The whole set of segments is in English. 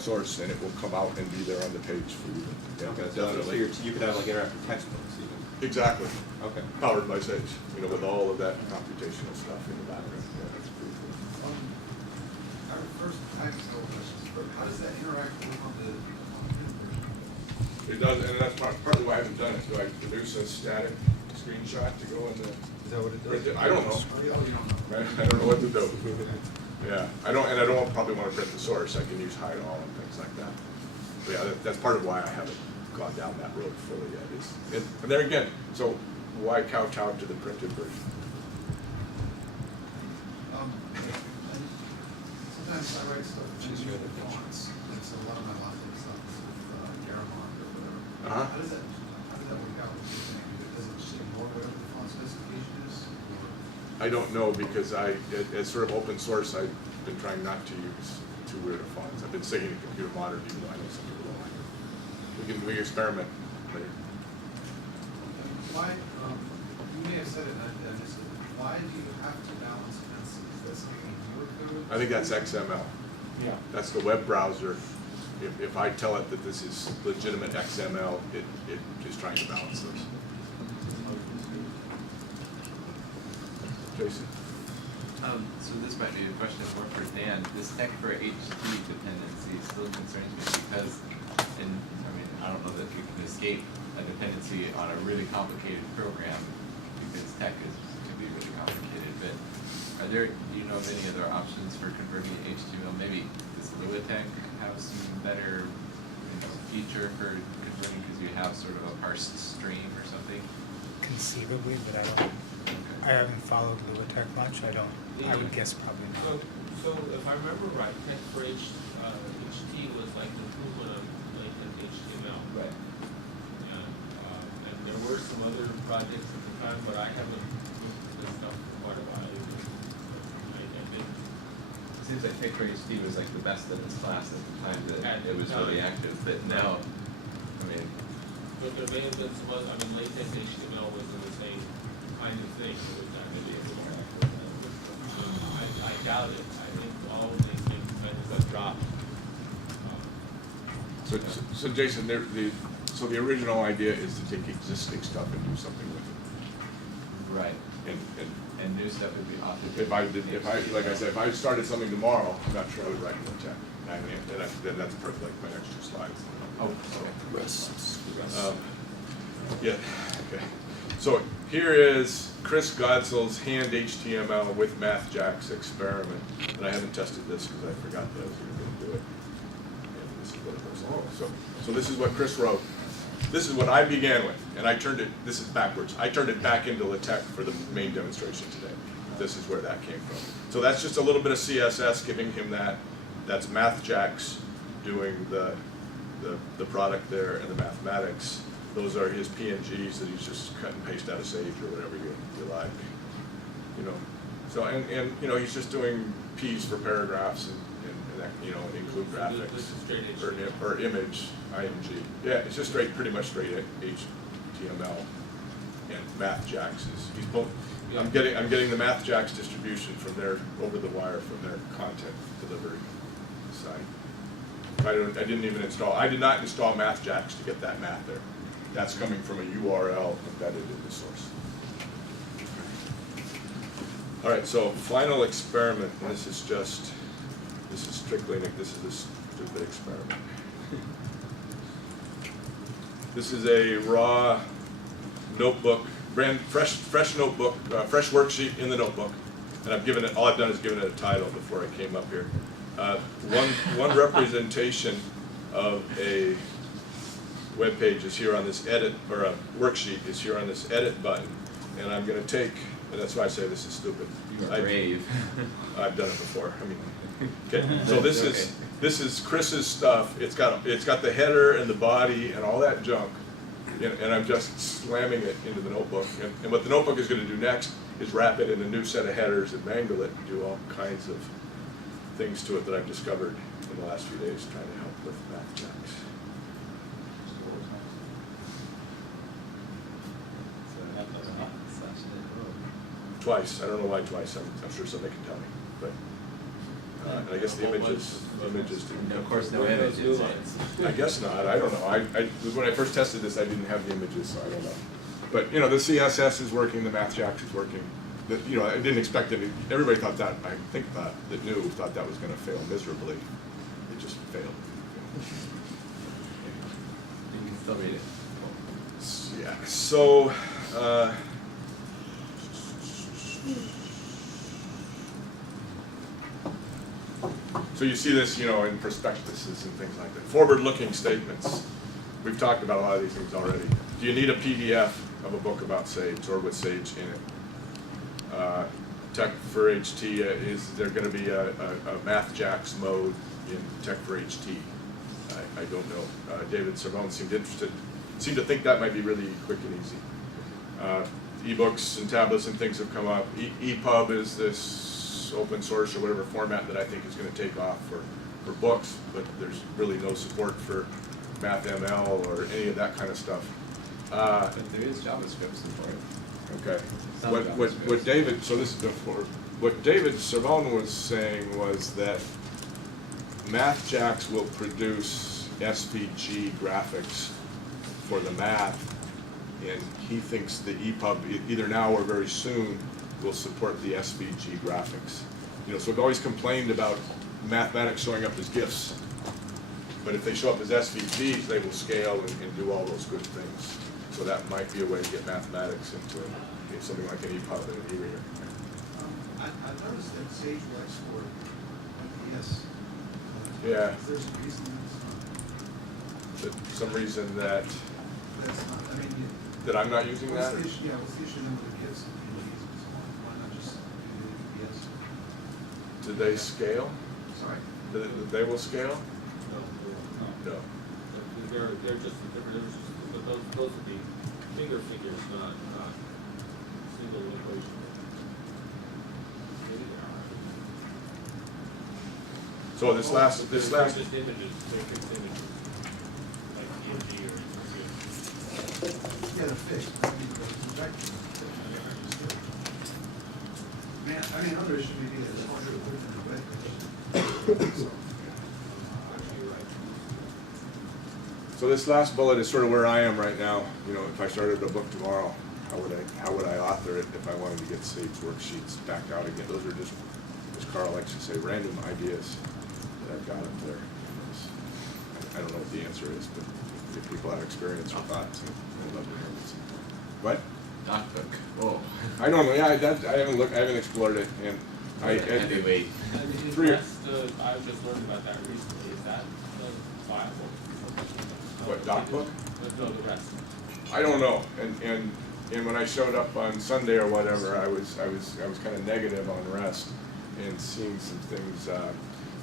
source, and it will come out and be there on the page for you. Yeah, Okay, so definitely. you could have like interactive textbooks even. Exactly. Okay. Powered by Sage, with all of that computational stuff in the background. Yeah, that's pretty cool. Our first, I have several questions. How does that interact with on the print version? It does, and that's partly why I haven't done it. Do I produce a static screenshot to go in the? Is that what it does? Print it? I don't know. Oh, you don't know. Right? I don't know what to do. Yeah, I don't probably want to print the source. I can use hide all and things like that. But yeah, that's part of why I haven't gone down that road fully yet. And there again, so why kowtow to the printed version? Sometimes I write stuff in the fonts, and so a lot of my Latin stuff is with Garamond or whatever. How does that work out? Does it just ignore whatever the font specification is? Or? I don't know, because as sort of open source, I've been trying not to use too weird of fonts. I've been saying in computer modern, even though I know some people don't like it. We can experiment later. Why, you may have said it, and I missed it. Why do you have to balance fences? That's something your code? I think that's XML. Yeah. That's the web browser. If I tell it that this is legitimate XML, it is trying to balance those. Jason? So this might be a question more for Dan. This tech for HT dependency still concerns me because, I don't know that you can escape a dependency on a really complicated program because tech can be really complicated. But do you know of any other options for converting to HTML? Maybe does LuaTech have some better feature for converting because you have sort of a parsed stream or something? Conceivably, but I haven't followed LuaTech much. I would guess probably not. So if I remember right, tech for HT was like the improvement of latent HTML. Right. And there were some other projects at the time, but I haven't looked at this stuff for quite a while. I think It seems like tech for HT was like the best in its class at the time that it was really active, but now, but there may have been some other, latent HTML wasn't the same kind of thing. It was not going to be able to I doubt it. I think all of these things kind of got dropped. So Jason, so the original idea is to take existing stuff and do something with it. right. And new stuff would be awesome. Like I said, if I started something tomorrow, I'm not sure I would write in the tech. Then that's perfect, like my next 2 slides. Oh, okay. Yeah, okay. So here is Chris Godsel's hand HTML with MathJack's experiment. And I haven't tested this because I forgot that I was going to do it. And this is what it looks like. So this is what Chris wrote. This is what I began with, and I turned it, this is backwards. I turned it back into LaTeX for the main demonstration today. This is where that came from. So that's just a little bit of CSS giving him that. That's MathJack's doing the product there and the mathematics. Those are his PNGs that he's just cut and paste out of Sage or whatever you like. So and he's just doing P's for paragraphs and include graphics This is straight HTML. or image IMG. Yeah, it's just pretty much straight HTML. And MathJack's he's both. Yeah. I'm getting the MathJack's distribution from their over the wire from their content delivery site. I didn't even install. I did not install MathJack's to get that math there. That's coming from a URL embedded in the source. All right, so final experiment. And this is strictly this is a stupid experiment. This is a raw notebook, fresh notebook, fresh worksheet in the notebook, and I've given it. All I've done is given it a title before I came up here. One representation of a web page is here on this edit, or a worksheet is here on this edit button, and I'm going to take. And that's why I say this is stupid. You're brave. I've done it before. Okay. So this is Chris's stuff. It's got the header and the body and all that junk, and I'm just slamming it into the notebook. And what the notebook is going to do next is wrap it in a new set of headers and mangle it and do all kinds of things to it that I've discovered in the last few days trying to help with MathJack's. Twice. I don't know why twice. I'm sure somebody can tell me. But And I guess the A whole images didn't. No, of course, no Where are those images. new lines? I guess not, I don't know, when I first tested this, I didn't have the images, so I don't know. But, the CSS is working, the MathJax is working. I didn't expect any, everybody thought that, that thought that was gonna fail miserably. It just failed. You can still read it. Yeah, so, so you see this, in prospectuses and things like that. Forward-looking statements. We've talked about a lot of these things already. Do you need a PDF of a book about Sage or with Sage in it? Tech for HT, is there going to be a MathJax mode in Tech for HT? I don't know. David Servone seemed interested. Seemed to think that might be really quick and easy. Ebooks and tablets and things have come up. EPUB is this open source or whatever format that I think is going to take off for books, but there's really no support for MathML or any of that kind of stuff. But there is JavaScript support. Okay. Some What JavaScript. David, so this is before, what David Servone was saying was that MathJax will produce SVG graphics for the math, and he thinks the EPUB, either now or very soon, will support the SVG graphics. So we've always complained about mathematics showing up as GIFs, but if they show up as SVGs, they will scale and do all those good things. So that might be a way to get mathematics into something like an EPUB and an e-reader. I noticed that Sage will export MPS. Yeah. There's a reason that's not. That some reason that I mean, I'm not using that? what's the issue, what's the issue then with the GIFs and PDFs and so on? Why not just do the EPS? Do they scale? Sorry? They will scale? No, No. they're just different, but those would be bigger figures, not single equation. Maybe they are. So this last, They're just images, they're fixed images, like PNG or something. Yeah, they're fixed, but I mean, the projection is fixed, I mean, I just do it. Another issue may be that it's harder to put it in a web page. So, actually, you're right. So this last bullet is sort of where I am right now. If I started a book tomorrow, how would I author it if I wanted to get Sage worksheets back out again? Those are just, as Carl likes to say, random ideas that I've got up there. I don't know what the answer is, but if people have experience or thoughts, I'd love to hear it. What? Notebook. Whoa. I don't know. Yeah, I haven't explored it, and Heavyweight. Is Three- REST, I just learned about that recently, is that viable? What, DocBook? No, the rest. I don't know, and when I showed up on Sunday or whatever, I was kind of negative on REST, and seeing some things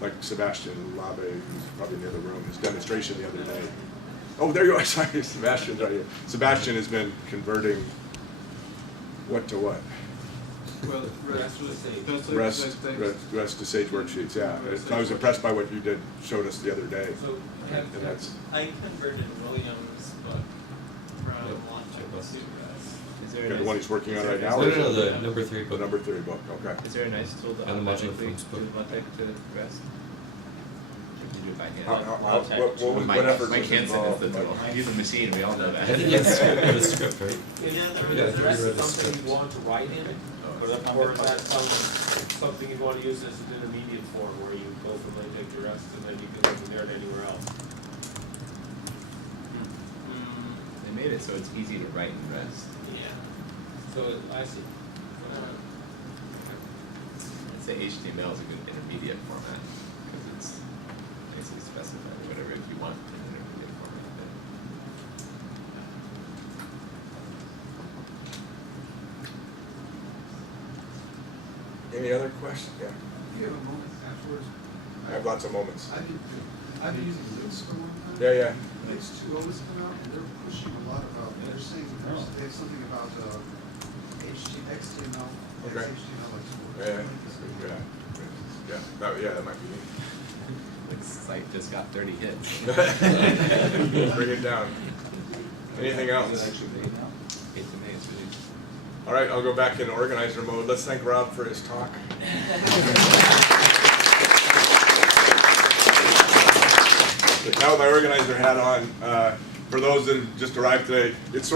like Sebastian Labe, who's probably in the other room, his demonstration the other day. Oh, there you are. Sorry, Sebastian's right here. Sebastian has been converting what to what? Well, REST was safe. Rest to Sage worksheets. Yeah, I was impressed by what you showed us the other day. So, And that's I converted Williams' book from Logic to REST. Is there a the nice, one he's working on right now. No, or is no, it the number 3 the book. number 3 book. Okay. is there a nice tool to And the modular automatically forms do book. the Montek to rest? Or can you do it by hand? What Mike Hansen is the involved? tool. He's a machine, we all know that. I think it's the script, right? Yeah, is Yeah, REST you read the something script. you want to write in it? Or is that something you want to use as an intermediate form where you go from LaTeX to REST and then you can go from there to anywhere else? They made it so it's easy to write in rest. Yeah. So, I see. I'd say HTML is a good intermediate format because it's basically specified whatever if you want in an intermediate format. Then. Any other questions? Yeah, If you have a moment afterwards. I have lots of moments. I've been using Linux for a long time. Yeah. Linux 2.0 has come out, and they're pushing a lot about, they're saying, they have something about XML, Okay. XHTML export. That might be Like site just got 30 hits. neat. Bring it down. Anything else? 8 to May is really. All right, I'll go back in organizer mode. Let's thank Rob for his talk. Okay, now with my organizer hat on, for those that have just arrived today, it's sort of